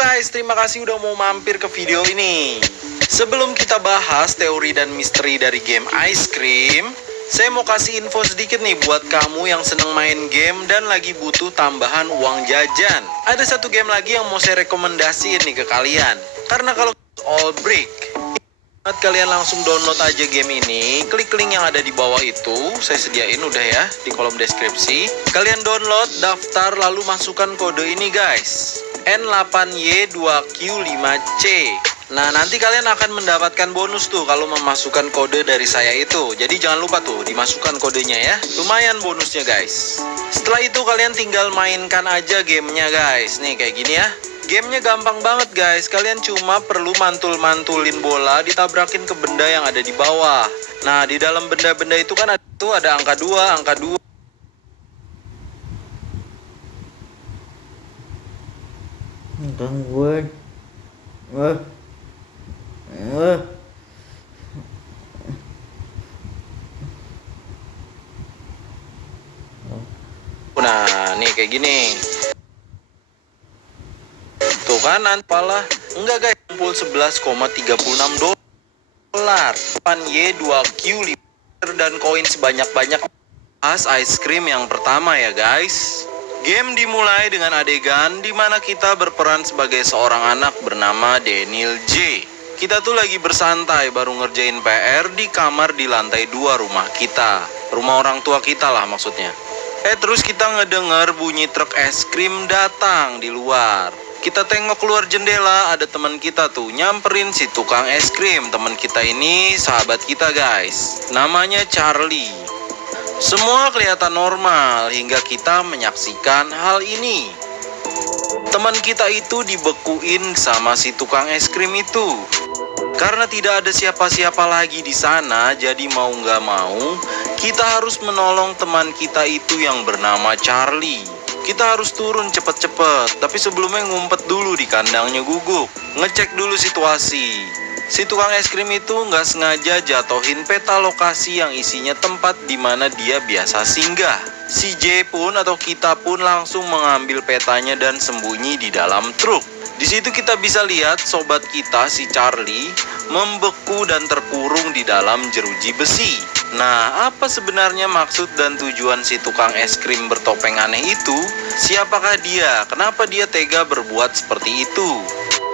guys, terima kasih udah mau mampir ke video ini. Sebelum kita bahas teori dan misteri dari game Ice Cream, saya mau kasih info sedikit nih buat kamu yang seneng main game dan lagi butuh tambahan uang jajan. Ada satu game lagi yang mau saya rekomendasiin nih ke kalian. Karena kalau all break, kalian langsung download aja game ini. Klik link yang ada di bawah itu, saya sediain udah ya di kolom deskripsi. Kalian download, daftar, lalu masukkan kode ini guys, N8Y2Q5C. Nah, nanti kalian akan mendapatkan bonus tuh kalau memasukkan kode dari saya itu. Jadi jangan lupa tuh dimasukkan kodenya ya. Lumayan bonusnya guys. Setelah itu kalian tinggal mainkan aja gamenya guys. Nih kayak gini ya. Gamenya gampang banget guys. Kalian cuma perlu mantul-mantulin bola, ditabrakin ke benda yang ada di bawah. Nah, di dalam benda-benda itu kan ada angka 2, angka 2. Gangguan. Nah, nih kayak gini. Tuh kan, apalah. Enggak guys, kumpul 11,36 dolar. 8Y2Q5 dan koin sebanyak-banyak. As ice cream yang pertama ya guys. Game dimulai dengan adegan di mana kita berperan sebagai seorang anak bernama Daniel J. Kita tuh lagi bersantai baru ngerjain PR di kamar di lantai 2 rumah kita. Rumah orang tua kita lah maksudnya. Terus kita ngedenger bunyi truk es krim datang di luar. Kita tengok keluar jendela, ada teman kita tuh nyamperin si tukang es krim. Teman kita ini sahabat kita guys, namanya Charlie. Semua kelihatan normal hingga kita menyaksikan hal ini. Teman kita itu dibekuin sama si tukang es krim itu. Karena tidak ada siapa-siapa lagi di sana, jadi mau nggak mau, kita harus menolong teman kita itu yang bernama Charlie. Kita harus turun cepet-cepet, tapi sebelumnya ngumpet dulu di kandangnya Guguk. Ngecek dulu situasi. Si tukang es krim itu nggak sengaja jatohin peta lokasi yang isinya tempat di mana dia biasa singgah. Si J pun atau kita pun langsung mengambil petanya dan sembunyi di dalam truk. Di situ kita bisa lihat sobat kita si Charlie membeku dan terkurung di dalam jeruji besi. Nah, apa sebenarnya maksud dan tujuan si tukang es krim bertopeng aneh itu? Siapakah dia? Kenapa dia tega berbuat seperti itu?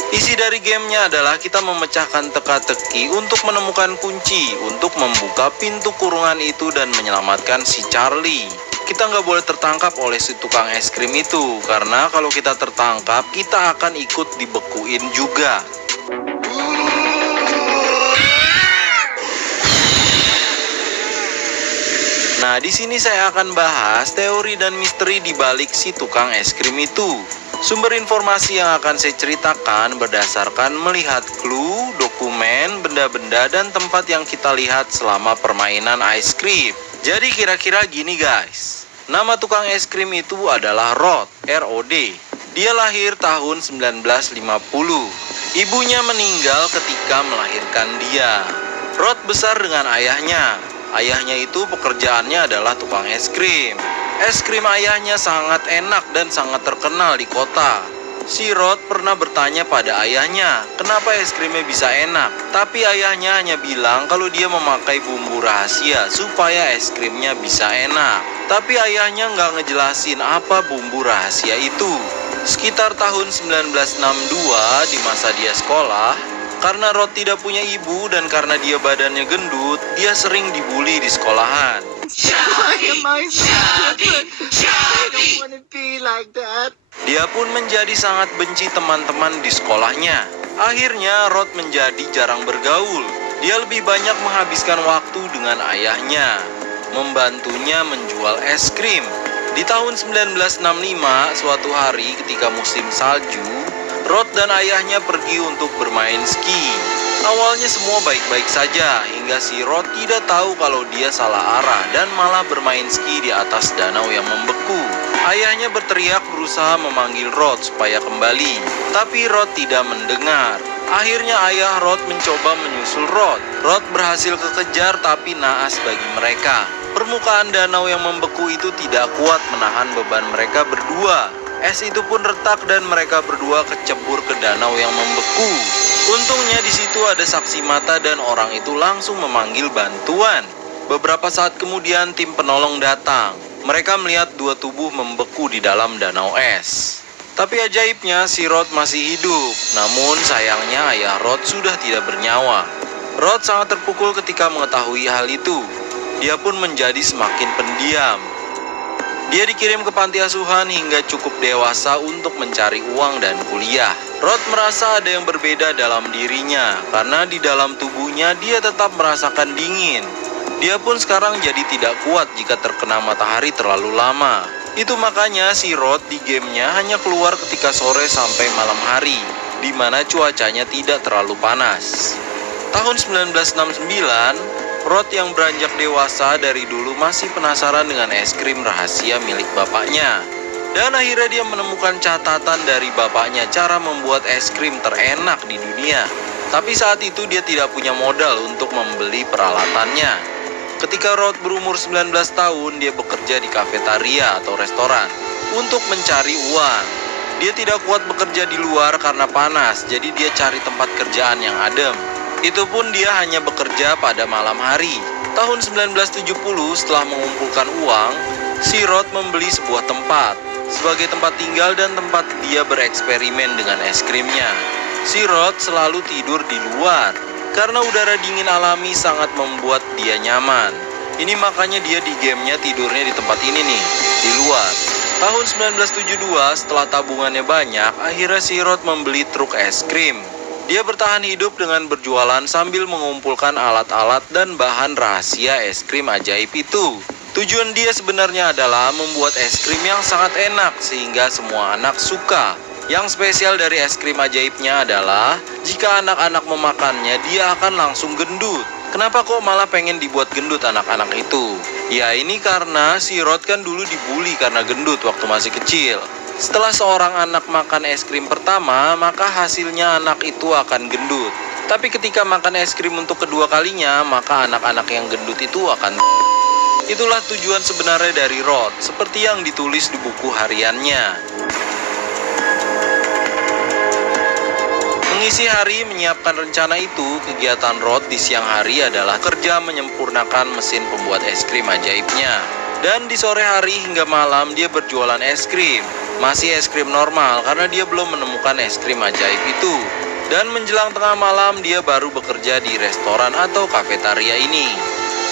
Isi dari gamenya adalah kita memecahkan teka-teki untuk menemukan kunci untuk membuka pintu kurungan itu dan menyelamatkan si Charlie. Kita nggak boleh tertangkap oleh si tukang es krim itu, karena kalau kita tertangkap, kita akan ikut dibekuin juga. Nah, di sini saya akan bahas teori dan misteri di balik si tukang es krim itu. Sumber informasi yang akan saya ceritakan berdasarkan melihat clue, dokumen, benda-benda, dan tempat yang kita lihat selama permainan ice cream. Jadi kira-kira gini guys. Nama tukang es krim itu adalah Rod, R-O-D. Dia lahir tahun 1950. Ibunya meninggal ketika melahirkan dia. Rod besar dengan ayahnya. Ayahnya itu pekerjaannya adalah tukang es krim. Es krim ayahnya sangat enak dan sangat terkenal di kota. Si Rod pernah bertanya pada ayahnya, kenapa es krimnya bisa enak? Tapi ayahnya hanya bilang kalau dia memakai bumbu rahasia supaya es krimnya bisa enak. Tapi ayahnya nggak ngejelasin apa bumbu rahasia itu. Sekitar tahun 1962 di masa dia sekolah, karena Rod tidak punya ibu dan karena dia badannya gendut, dia sering dibully di sekolahan. Dia pun menjadi sangat benci teman-teman di sekolahnya. Akhirnya Rod menjadi jarang bergaul. Dia lebih banyak menghabiskan waktu dengan ayahnya, membantunya menjual es krim. Di tahun 1965, suatu hari ketika musim salju, Rod dan ayahnya pergi untuk bermain ski. Awalnya semua baik-baik saja, hingga si Rod tidak tahu kalau dia salah arah dan malah bermain ski di atas danau yang membeku. Ayahnya berteriak berusaha memanggil Rod supaya kembali, tapi Rod tidak mendengar. Akhirnya ayah Rod mencoba menyusul Rod. Rod berhasil kekejar tapi naas bagi mereka. Permukaan danau yang membeku itu tidak kuat menahan beban mereka berdua. Es itu pun retak dan mereka berdua kecebur ke danau yang membeku. Untungnya di situ ada saksi mata dan orang itu langsung memanggil bantuan. Beberapa saat kemudian tim penolong datang. Mereka melihat dua tubuh membeku di dalam danau es. Tapi ajaibnya si Rod masih hidup. Namun sayangnya ayah Rod sudah tidak bernyawa. Rod sangat terpukul ketika mengetahui hal itu. Dia pun menjadi semakin pendiam. Dia dikirim ke panti asuhan hingga cukup dewasa untuk mencari uang dan kuliah. Rod merasa ada yang berbeda dalam dirinya, karena di dalam tubuhnya dia tetap merasakan dingin. Dia pun sekarang jadi tidak kuat jika terkena matahari terlalu lama. Itu makanya si Rod di gamenya hanya keluar ketika sore sampai malam hari, di mana cuacanya tidak terlalu panas. Tahun 1969, Rod yang beranjak dewasa dari dulu masih penasaran dengan es krim rahasia milik bapaknya. Dan akhirnya dia menemukan catatan dari bapaknya cara membuat es krim terenak di dunia. Tapi saat itu dia tidak punya modal untuk membeli peralatannya. Ketika Rod berumur 19 tahun, dia bekerja di kafetaria atau restoran untuk mencari uang. Dia tidak kuat bekerja di luar karena panas, jadi dia cari tempat kerjaan yang adem. Itu pun dia hanya bekerja pada malam hari. Tahun 1970 setelah mengumpulkan uang, si Rod membeli sebuah tempat sebagai tempat tinggal dan tempat dia bereksperimen dengan es krimnya. Si Rod selalu tidur di luar karena udara dingin alami sangat membuat dia nyaman. Ini makanya dia di gamenya tidurnya di tempat ini nih, di luar. Tahun 1972 setelah tabungannya banyak, akhirnya si Rod membeli truk es krim. Dia bertahan hidup dengan berjualan sambil mengumpulkan alat-alat dan bahan rahasia es krim ajaib itu. Tujuan dia sebenarnya adalah membuat es krim yang sangat enak sehingga semua anak suka. Yang spesial dari es krim ajaibnya adalah jika anak-anak memakannya dia akan langsung gendut. Kenapa kok malah pengen dibuat gendut anak-anak itu? Ya ini karena si Rod kan dulu dibully karena gendut waktu masih kecil. Setelah seorang anak makan es krim pertama, maka hasilnya anak itu akan gendut. Tapi ketika makan es krim untuk kedua kalinya, maka anak-anak yang gendut itu akan... Itulah tujuan sebenarnya dari Rod, seperti yang ditulis di buku hariannya. Mengisi hari menyiapkan rencana itu, kegiatan Rod di siang hari adalah kerja menyempurnakan mesin pembuat es krim ajaibnya. Dan di sore hari hingga malam dia berjualan es krim. Masih es krim normal karena dia belum menemukan es krim ajaib itu. Dan menjelang tengah malam dia baru bekerja di restoran atau kafetaria ini.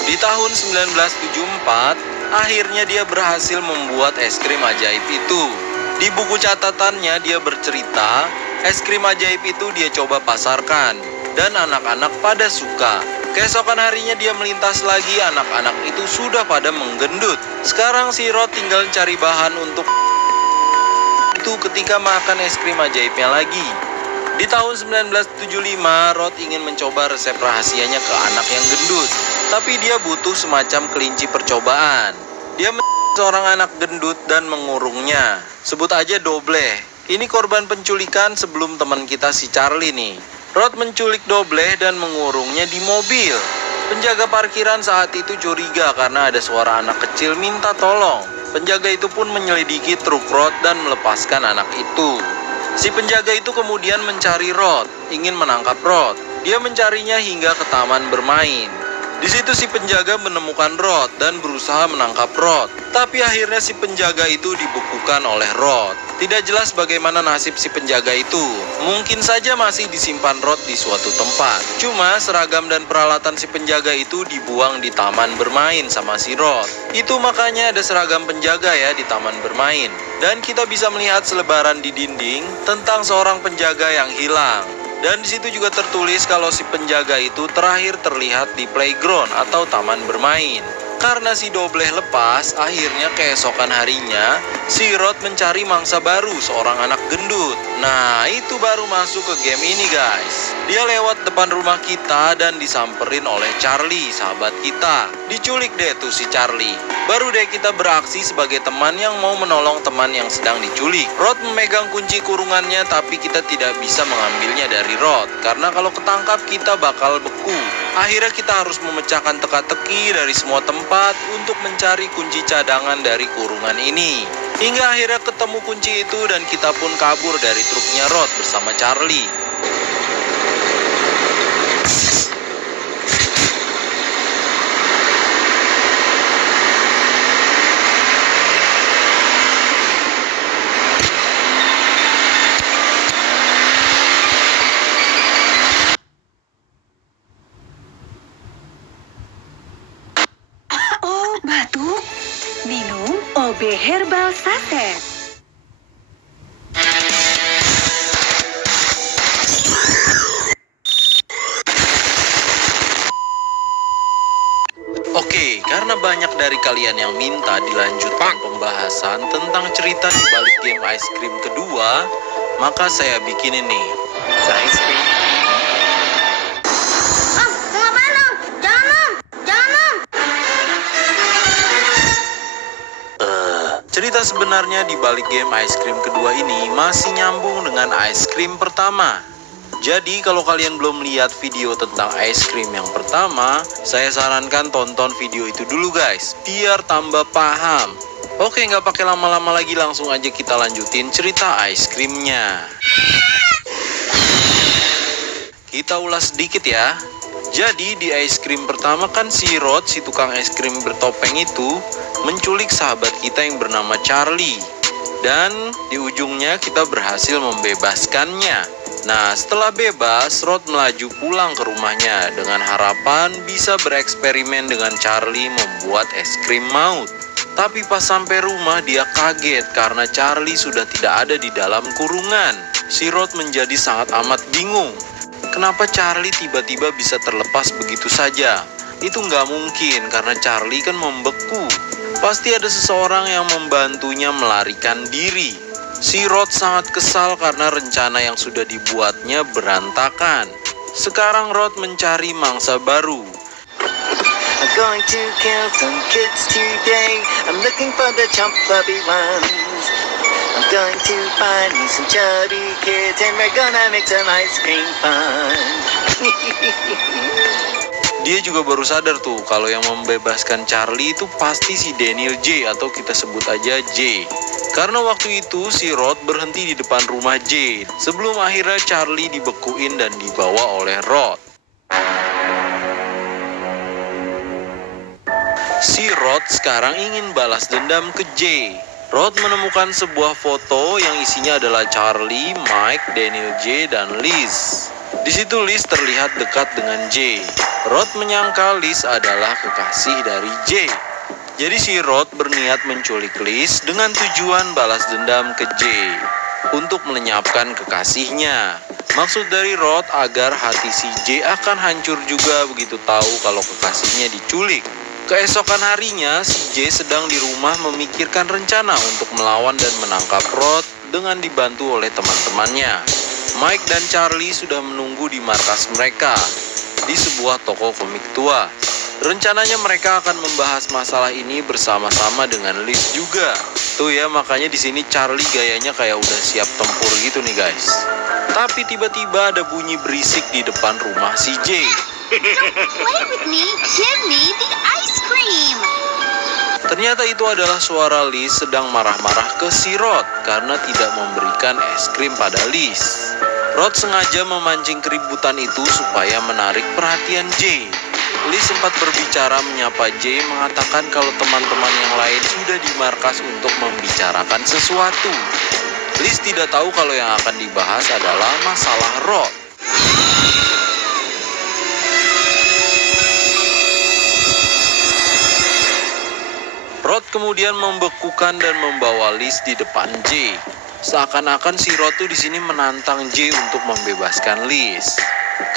Di tahun 1974, akhirnya dia berhasil membuat es krim ajaib itu. Di buku catatannya dia bercerita, es krim ajaib itu dia coba pasarkan, dan anak-anak pada suka. Keesokan harinya dia melintas lagi, anak-anak itu sudah pada menggendut. Sekarang si Rod tinggal cari bahan untuk itu ketika makan es krim ajaibnya lagi. Di tahun 1975, Rod ingin mencoba resep rahasianya ke anak yang gendut. Tapi dia butuh semacam kelinci percobaan. Dia seorang anak gendut dan mengurungnya. Sebut aja Dobleh. Ini korban penculikan sebelum teman kita si Charlie nih. Rod menculik Dobleh dan mengurungnya di mobil. Penjaga parkiran saat itu curiga karena ada suara anak kecil minta tolong. Penjaga itu pun menyelidiki truk Rod dan melepaskan anak itu. Si penjaga itu kemudian mencari Rod, ingin menangkap Rod. Dia mencarinya hingga ke taman bermain. Di situ si penjaga menemukan Rod dan berusaha menangkap Rod. Tapi akhirnya si penjaga itu dibukukan oleh Rod. Tidak jelas bagaimana nasib si penjaga itu. Mungkin saja masih disimpan Rod di suatu tempat. Cuma seragam dan peralatan si penjaga itu dibuang di taman bermain sama si Rod. Itu makanya ada seragam penjaga ya di taman bermain. Dan kita bisa melihat selebaran di dinding tentang seorang penjaga yang hilang. Dan di situ juga tertulis kalau si penjaga itu terakhir terlihat di playground atau taman bermain. Karena si Dobleh lepas, akhirnya keesokan harinya, si Rod mencari mangsa baru, seorang anak gendut. Nah, itu baru masuk ke game ini guys. Dia lewat depan rumah kita dan disamperin oleh Charlie, sahabat kita. Diculik deh tuh si Charlie. Baru deh kita beraksi sebagai teman yang mau menolong teman yang sedang diculik. Rod memegang kunci kurungannya tapi kita tidak bisa mengambilnya dari Rod. Karena kalau ketangkap kita bakal beku. Akhirnya kita harus memecahkan teka-teki dari semua tempat untuk mencari kunci cadangan dari kurungan ini. Hingga akhirnya ketemu kunci itu dan kita pun kabur dari truknya Rod bersama Charlie. Oh, batuk. Minum OB Herbal Saset. Oke, karena banyak dari kalian yang minta dilanjutkan pembahasan tentang cerita di balik game ice cream kedua, maka saya bikin ini. Ice cream. Cerita sebenarnya di balik game ice cream kedua ini masih nyambung dengan ice cream pertama. Jadi kalau kalian belum lihat video tentang ice cream yang pertama, saya sarankan tonton video itu dulu guys, biar tambah paham. Oke, nggak pakai lama-lama lagi, langsung aja kita lanjutin cerita ice creamnya. Kita ulas sedikit ya. Jadi di ice cream pertama kan si Rod, si tukang es krim bertopeng itu, menculik sahabat kita yang bernama Charlie. Dan di ujungnya kita berhasil membebaskannya. Nah, setelah bebas, Rod melaju pulang ke rumahnya dengan harapan bisa bereksperimen dengan Charlie membuat es krim maut. Tapi pas sampai rumah dia kaget karena Charlie sudah tidak ada di dalam kurungan. Si Rod menjadi sangat amat bingung. Kenapa Charlie tiba-tiba bisa terlepas begitu saja? Itu nggak mungkin karena Charlie kan membeku. Pasti ada seseorang yang membantunya melarikan diri. Si Rod sangat kesal karena rencana yang sudah dibuatnya berantakan. Sekarang Rod mencari mangsa baru. I'm going to kill some kids today. I'm looking for the chump fluffy ones. I'm going to find me some chubby kids and we're gonna make some ice cream fun. Dia juga baru sadar tuh kalau yang membebaskan Charlie itu pasti si Daniel J atau kita sebut aja J. Karena waktu itu si Rod berhenti di depan rumah J sebelum akhirnya Charlie dibekuin dan dibawa oleh Rod. Si Rod sekarang ingin balas dendam ke J. Rod menemukan sebuah foto yang isinya adalah Charlie, Mike, Daniel J, dan Liz. Di situ Liz terlihat dekat dengan J. Rod menyangka Liz adalah kekasih dari J. Jadi si Rod berniat menculik Liz dengan tujuan balas dendam ke J untuk melenyapkan kekasihnya. Maksud dari Rod agar hati si J akan hancur juga begitu tahu kalau kekasihnya diculik. Keesokan harinya, si J sedang di rumah memikirkan rencana untuk melawan dan menangkap Rod dengan dibantu oleh teman-temannya. Mike dan Charlie sudah menunggu di markas mereka di sebuah toko komik tua. Rencananya mereka akan membahas masalah ini bersama-sama dengan Liz juga. Tuh ya, makanya di sini Charlie gayanya kayak udah siap tempur gitu nih guys. Tapi tiba-tiba ada bunyi berisik di depan rumah si J. Don't play with me. Give me the ice cream. Ternyata itu adalah suara Liz sedang marah-marah ke si Rod karena tidak memberikan es krim pada Liz. Rod sengaja memancing keributan itu supaya menarik perhatian J. Liz sempat berbicara menyapa J mengatakan kalau teman-teman yang lain sudah di markas untuk membicarakan sesuatu. Liz tidak tahu kalau yang akan dibahas adalah masalah Rod. Rod kemudian membekukan dan membawa Liz di depan J. Seakan-akan si Rod tuh di sini menantang J untuk membebaskan Liz.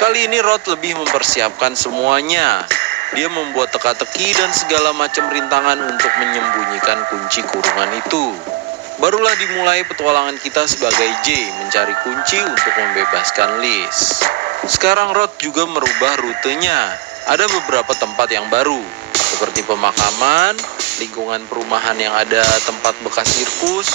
Kali ini Rod lebih mempersiapkan semuanya. Dia membuat teka-teki dan segala macam rintangan untuk menyembunyikan kunci kurungan itu. Barulah dimulai petualangan kita sebagai J mencari kunci untuk membebaskan Liz. Sekarang Rod juga merubah rutenya. Ada beberapa tempat yang baru, seperti pemakaman, lingkungan perumahan yang ada tempat bekas sirkus,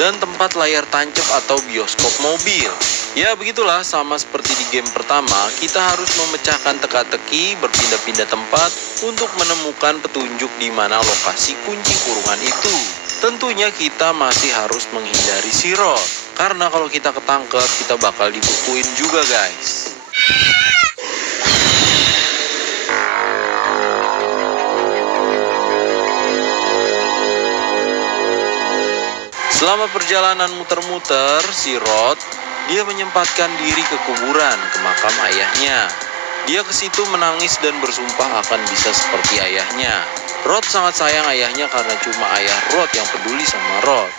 dan tempat layar tancap atau bioskop mobil. Ya begitulah, sama seperti di game pertama, kita harus memecahkan teka-teki, berpindah-pindah tempat untuk menemukan petunjuk di mana lokasi kunci kurungan itu. Tentunya kita masih harus menghindari si Rod. Karena kalau kita ketangkep, kita bakal dibukuin juga guys. Selama perjalanan muter-muter, si Rod, dia menyempatkan diri ke kuburan, ke makam ayahnya. Dia ke situ menangis dan bersumpah akan bisa seperti ayahnya. Rod sangat sayang ayahnya karena cuma ayah Rod yang peduli sama Rod.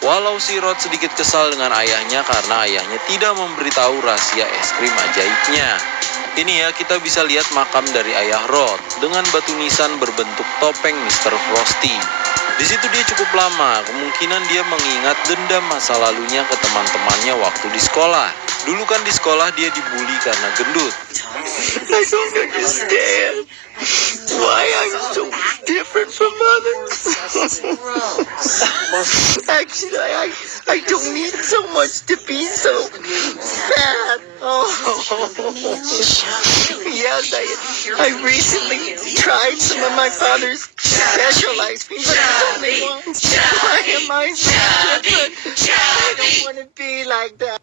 Walau si Rod sedikit kesal dengan ayahnya karena ayahnya tidak memberitahu rahasia es krim ajaibnya. Ini ya, kita bisa lihat makam dari ayah Rod dengan batu nisan berbentuk topeng Mr. Frosty. Di situ dia cukup lama, kemungkinan dia mengingat dendam masa lalunya ke teman-temannya waktu di sekolah. Dulu kan di sekolah dia dibully karena gendut. I don't understand why I'm so different from others. Actually, I don't need so much to be so fat. Oh, yes, I recently tried some of my father's special ice cream, but it's only one. Why am I so different? I don't want to be like that.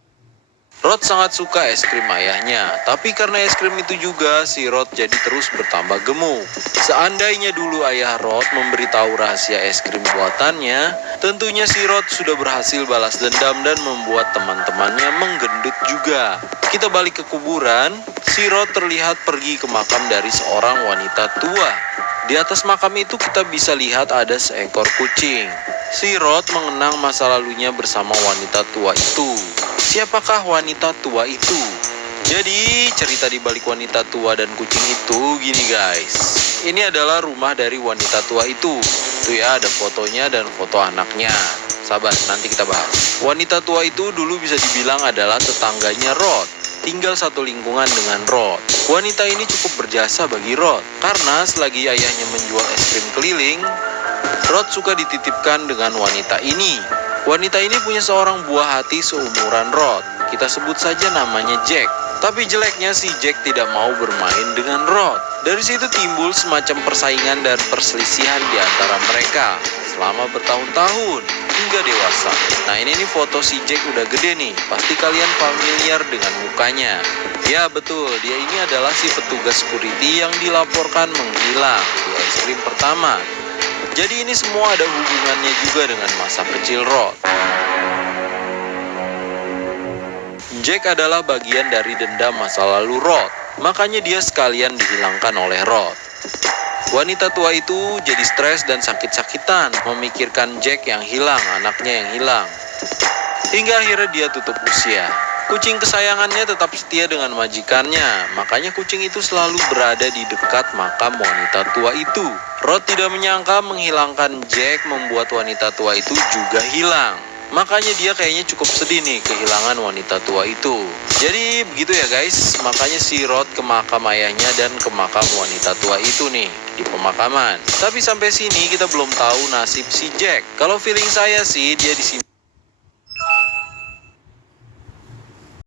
Rod sangat suka es krim ayahnya, tapi karena es krim itu juga si Rod jadi terus bertambah gemuk. Seandainya dulu ayah Rod memberitahu rahasia es krim buatannya, tentunya si Rod sudah berhasil balas dendam dan membuat teman-temannya menggendut juga. Kita balik ke kuburan, si Rod terlihat pergi ke makam dari seorang wanita tua. Di atas makam itu kita bisa lihat ada seekor kucing. Si Rod mengenang masa lalunya bersama wanita tua itu. Siapakah wanita tua itu? Jadi cerita di balik wanita tua dan kucing itu gini guys. Ini adalah rumah dari wanita tua itu. Tuh ya, ada fotonya dan foto anaknya. Sabar, nanti kita bahas. Wanita tua itu dulu bisa dibilang adalah tetangganya Rod. Tinggal satu lingkungan dengan Rod. Wanita ini cukup berjasa bagi Rod. Karena selagi ayahnya menjual es krim keliling, Rod suka dititipkan dengan wanita ini. Wanita ini punya seorang buah hati seumuran Rod. Kita sebut saja namanya Jack. Tapi jeleknya si Jack tidak mau bermain dengan Rod. Dari situ timbul semacam persaingan dan perselisihan di antara mereka selama bertahun-tahun hingga dewasa. Nah ini nih foto si Jack udah gede nih. Pasti kalian familiar dengan mukanya. Ya betul, dia ini adalah si petugas security yang dilaporkan menghilang di es krim pertama. Jadi ini semua ada hubungannya juga dengan masa kecil Rod. Jack adalah bagian dari dendam masa lalu Rod. Makanya dia sekalian dihilangkan oleh Rod. Wanita tua itu jadi stres dan sakit-sakitan memikirkan Jack yang hilang, anaknya yang hilang. Hingga akhirnya dia tutup usia. Kucing kesayangannya tetap setia dengan majikannya, makanya kucing itu selalu berada di dekat makam wanita tua itu. Rod tidak menyangka menghilangkan Jack membuat wanita tua itu juga hilang. Makanya dia kayaknya cukup sedih nih kehilangan wanita tua itu. Jadi begitu ya guys, makanya si Rod ke makam ayahnya dan ke makam wanita tua itu nih di pemakaman. Tapi sampai sini kita belum tahu nasib si Jack. Kalau feeling saya sih dia di sini